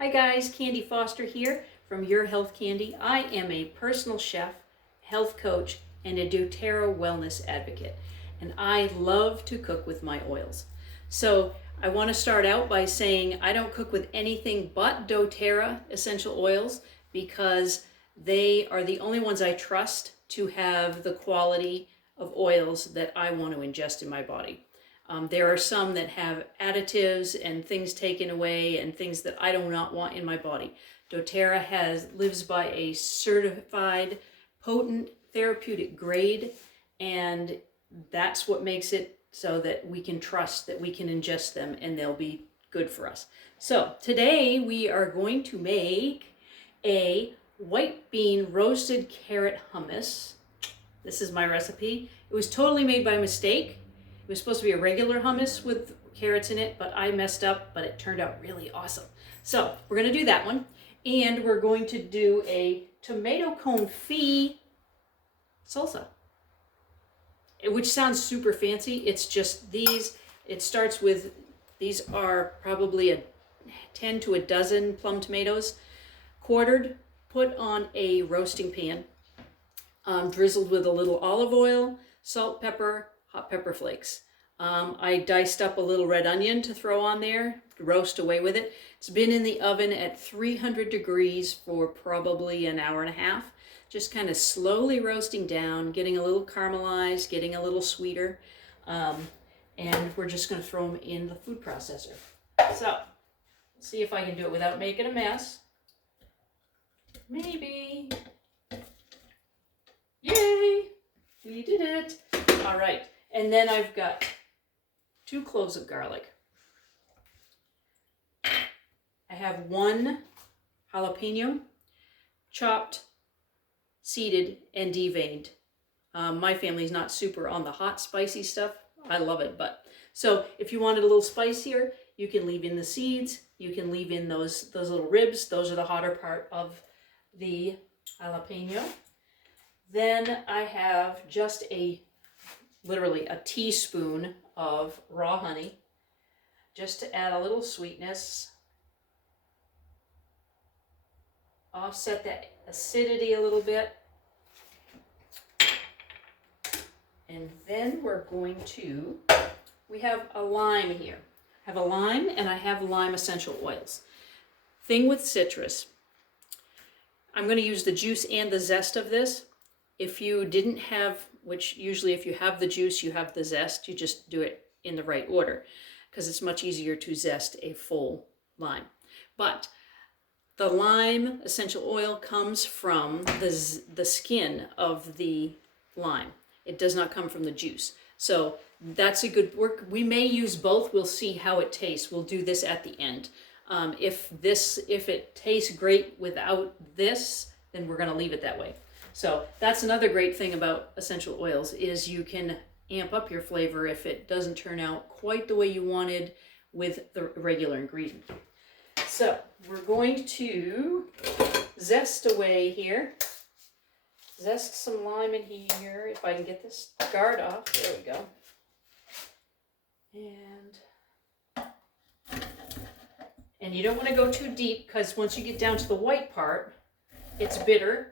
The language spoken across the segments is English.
Hi guys, Candy Foster here from Your Health Candy. I am a personal chef, health coach, and a doTERRA wellness advocate. And I love to cook with my oils. So I want to start out by saying I don't cook with anything but doTERRA essential oils because they are the only ones I trust to have the quality of oils that I want to ingest in my body. There are some that have additives and things taken away and things that I do not want in my body. doTERRA lives by a certified potent therapeutic grade, and that's what makes it so that we can trust that we can ingest them and they'll be good for us. So today we are going to make a white bean roasted carrot hummus. This is my recipe. It was totally made by mistake. It was supposed to be a regular hummus with carrots in it, but I messed up, but it turned out really awesome. So we're going to do that one. And we're going to do a tomato confi salsa, which sounds super fancy. It's just these. It starts with, these are probably a 10 to a dozen plum tomatoes, quartered, put on a roasting pan, drizzled with a little olive oil, salt, pepper, hot pepper flakes. I diced up a little red onion to throw on there, roast away with it. It's been in the oven at 300 degrees for probably an hour and a half, just kind of slowly roasting down, getting a little caramelized, getting a little sweeter. And we're just going to throw them in the food processor. So, let's see if I can do it without making a mess. Maybe. Yay! We did it! All right, and then I've got 2 cloves of garlic. I have 1 jalapeno, chopped, seeded, and deveined. My family's not super on the hot, spicy stuff. I love it, but so if you wanted a little spicier, you can leave in the seeds. You can leave in those little ribs. Those are the hotter part of the jalapeno. Then I have just literally a teaspoon of raw honey, just to add a little sweetness, offset that acidity a little bit. And then we're going to, we have a lime here. I have a lime and I have lime essential oils. Thing with citrus, I'm going to use the juice and the zest of this. If you didn't have, which usually if you have the juice, you have the zest, you just do it in the right order because it's much easier to zest a full lime. But the lime essential oil comes from the skin of the lime. It does not come from the juice. So that's a good work. We may use both. We'll see how it tastes. We'll do this at the end. If it tastes great without this, then we're going to leave it that way. So that's another great thing about essential oils is you can amp up your flavor if it doesn't turn out quite the way you wanted with the regular ingredient. So we're going to zest away here. Zest some lime in here, if I can get this guard off. There we go. And you don't want to go too deep because once you get down to the white part, it's bitter.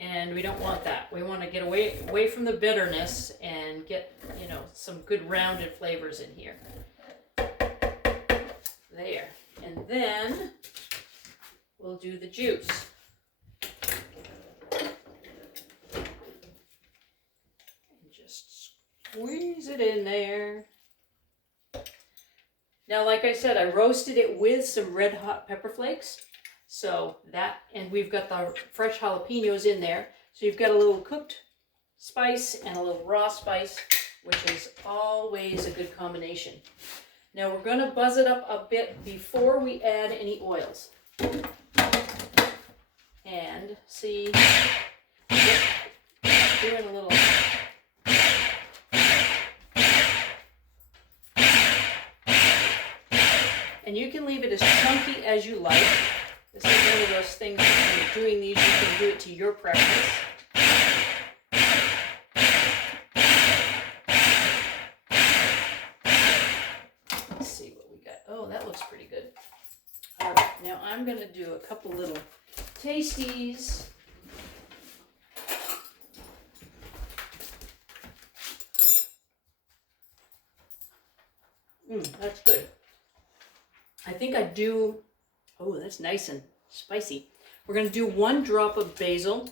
And we don't want that. We want to get away from the bitterness and get, some good rounded flavors in here. There. And then we'll do the juice. And just squeeze it in there. Now, like I said, I roasted it with some red hot pepper flakes. So that, and we've got the fresh jalapenos in there. So you've got a little cooked spice and a little raw spice, which is always a good combination. Now we're going to buzz it up a bit before we add any oils. And see, doing a little. And you can leave it as chunky as you like. This is one of those things that when you're doing these, you can do it to your preference. Let's see what we got. Oh, that looks pretty good. All right. now I'm going to do a couple little tasties. That's good. I think I do, oh, that's nice and spicy. We're going to do 1 drop of basil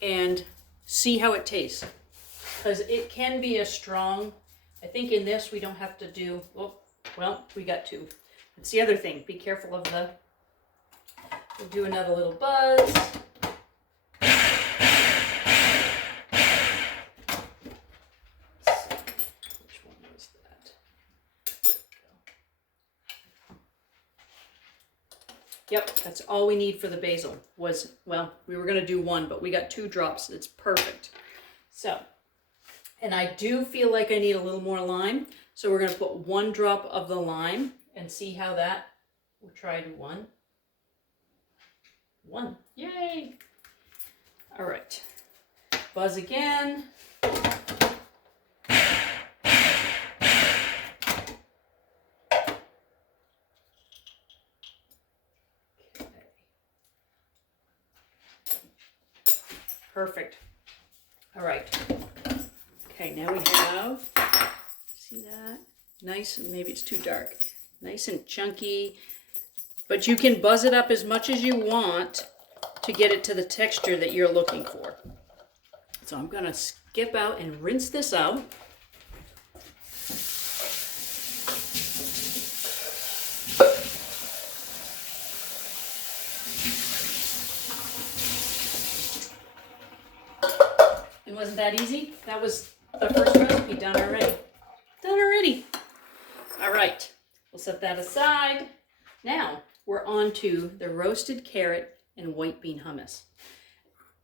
and see how it tastes. Because it can be a strong, I think in this we don't have to do, well, we got 2. That's the other thing. Be careful of the, we'll do another little buzz. Yep, that's all we need for the basil was, well, we were going to do 1, but we got 2 drops. It's perfect. So, and I do feel like I need a little more lime. So we're going to put 1 drop of the lime and see how that, we'll try to 1. 1, yay. All right, buzz again. Perfect. All right. Okay, now we have, see that? Nice, maybe it's too dark. Nice and chunky, but you can buzz it up as much as you want to get it to the texture that you're looking for. So I'm gonna skip out and rinse this out. Wasn't that easy? That was the first recipe done already. Done already. All right, we'll set that aside. Now we're on to the roasted carrot and white bean hummus.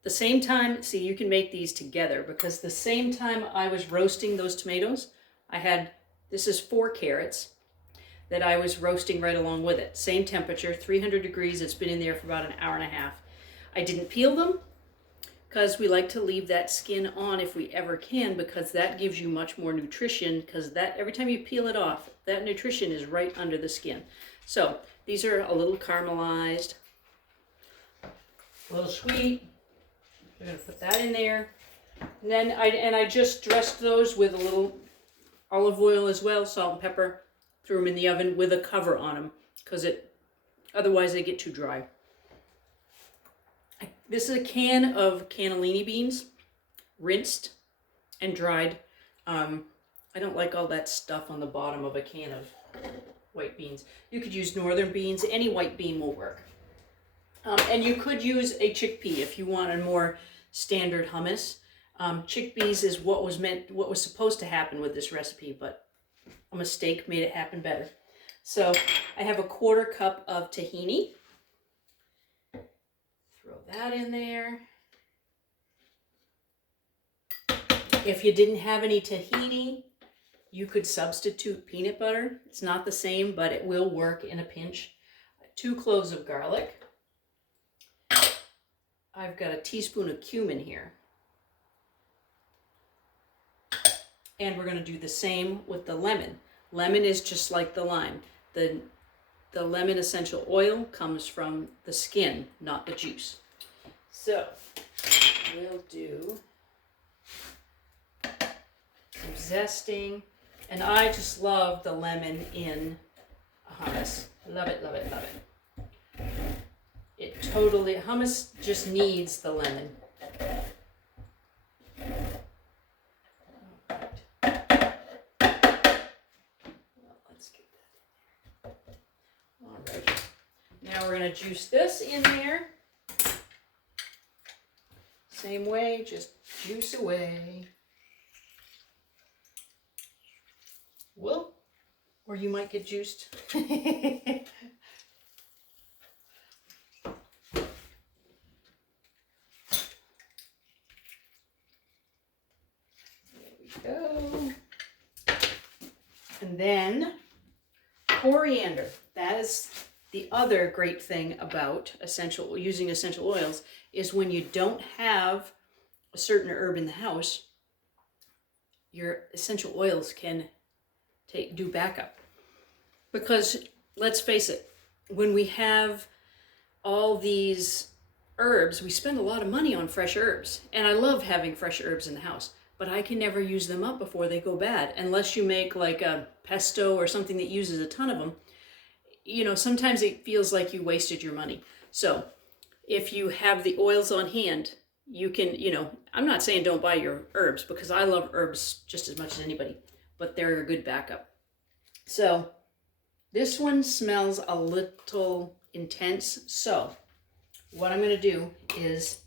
The same time, see, you can make these together because the same time I was roasting those tomatoes, I had, this is 4 carrots that I was roasting right along with it. Same temperature, 300 degrees. It's been in there for about an hour and a half. I didn't peel them, because we like to leave that skin on if we ever can, because that gives you much more nutrition, because that every time you peel it off, that nutrition is right under the skin. So these are a little caramelized, a little sweet. We're gonna put that in there. And then I just dressed those with a little olive oil as well, salt and pepper, threw them in the oven with a cover on them, because otherwise they get too dry. This is a can of cannellini beans, rinsed and dried. I don't like all that stuff on the bottom of a can of white beans. You could use northern beans. Any white bean will work. And you could use a chickpea if you want a more standard hummus. Chickpeas is what was supposed to happen with this recipe, but a mistake made it happen better. So I have a 1/4 cup of tahini. Throw that in there. If you didn't have any tahini, you could substitute peanut butter. It's not the same, but it will work in a pinch. 2 cloves of garlic. I've got a teaspoon of cumin here. And we're going to do the same with the lemon. Lemon is just like the lime. The lemon essential oil comes from the skin, not the juice. So we'll do some zesting. And I just love the lemon in a hummus. Love it, love it, love it. Hummus just needs the lemon. Now we're going to juice this in there. Same way, just juice away. Well, or you might get juiced. There we go. And then coriander. That is the other great thing about using essential oils is when you don't have a certain herb in the house, your essential oils can do backup. Because let's face it, when we have all these herbs, we spend a lot of money on fresh herbs. And I love having fresh herbs in the house, but I can never use them up before they go bad, unless you make like a pesto or something that uses a ton of them. You know, sometimes it feels like you wasted your money. So if you have the oils on hand, you can, you know, I'm not saying don't buy your herbs, because I love herbs just as much as anybody, but they're a good backup. So this one smells a little intense. So what I'm going to do is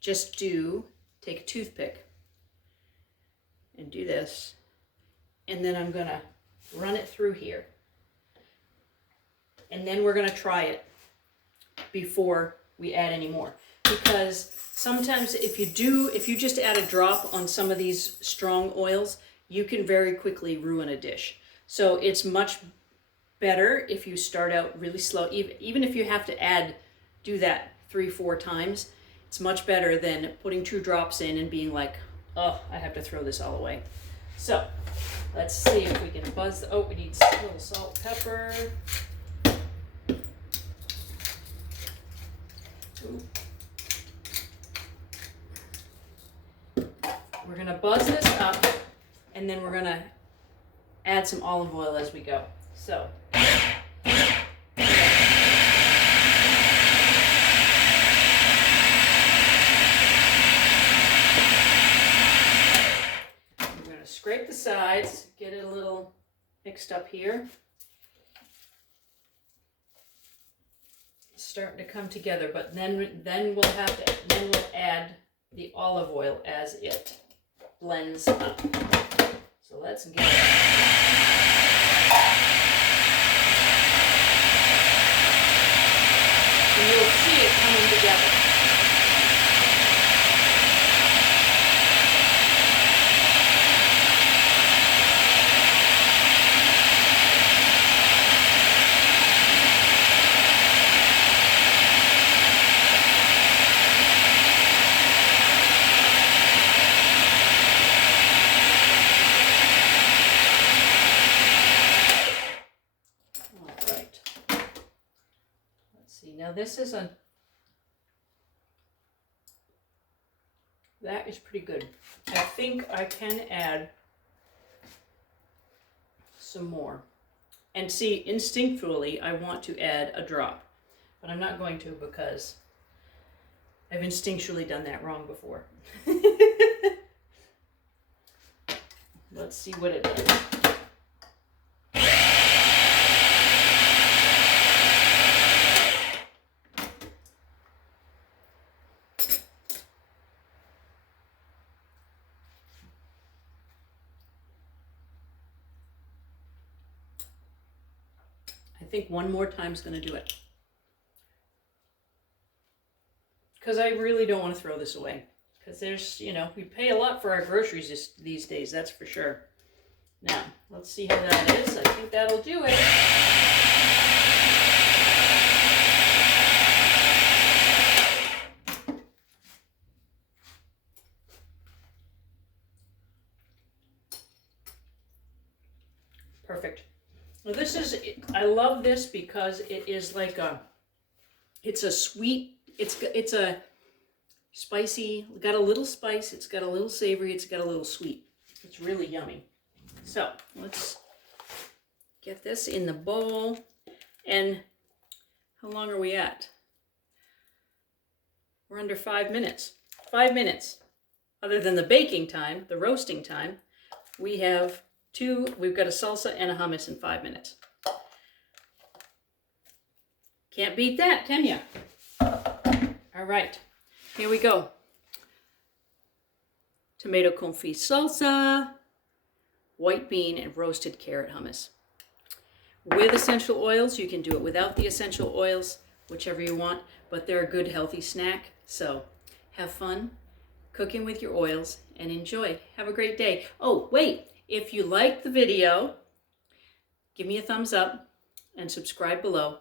just take a toothpick and do this. And then I'm going to run it through here. And then we're going to try it before we add any more. Because sometimes if you just add a drop on some of these strong oils, you can very quickly ruin a dish. So it's much better if you start out really slow. Even if you have to do that 3-4 times, it's much better than putting 2 drops in and being like, oh, I have to throw this all away. So let's see if we can buzz. Oh, we need a little salt, pepper. Ooh. We're going to buzz this up, and then we're going to add some olive oil as we go. So we're going to scrape the sides, get it a little mixed up here. It's starting to come together, but then we'll add the olive oil as it blends up. So let's get it. And you'll see it coming together. Now that is pretty good. I think I can add some more. And see, instinctually, I want to add a drop, but I'm not going to because I've instinctually done that wrong before. Let's see what it does. I think one more time is going to do it. Because I really don't want to throw this away. Because there's, you know, we pay a lot for our groceries these days, that's for sure. Now, let's see how that is. I think that'll do it. Perfect. Well, this is, I love this because it is like it's a sweet, it's a spicy, got a little spice, it's got a little savory, it's got a little sweet. It's really yummy. So let's get this in the bowl. And how long are we at? We're under 5 minutes. 5 minutes. Other than the baking time, the roasting time, we've got a salsa and a hummus in 5 minutes. Can't beat that, can you? All right, here we go. Tomato Confi Salsa, white bean and roasted carrot hummus. With essential oils, you can do it without the essential oils, whichever you want, but they're a good healthy snack. So have fun cooking with your oils and enjoy. Have a great day. Oh, wait. If you liked the video, give me a thumbs up and subscribe below,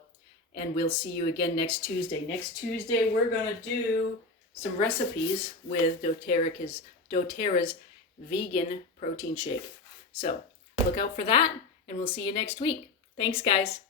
and we'll see you again next Tuesday. Next Tuesday, we're going to do some recipes with doTERRA's vegan protein shake. So look out for that, and we'll see you next week. Thanks, guys.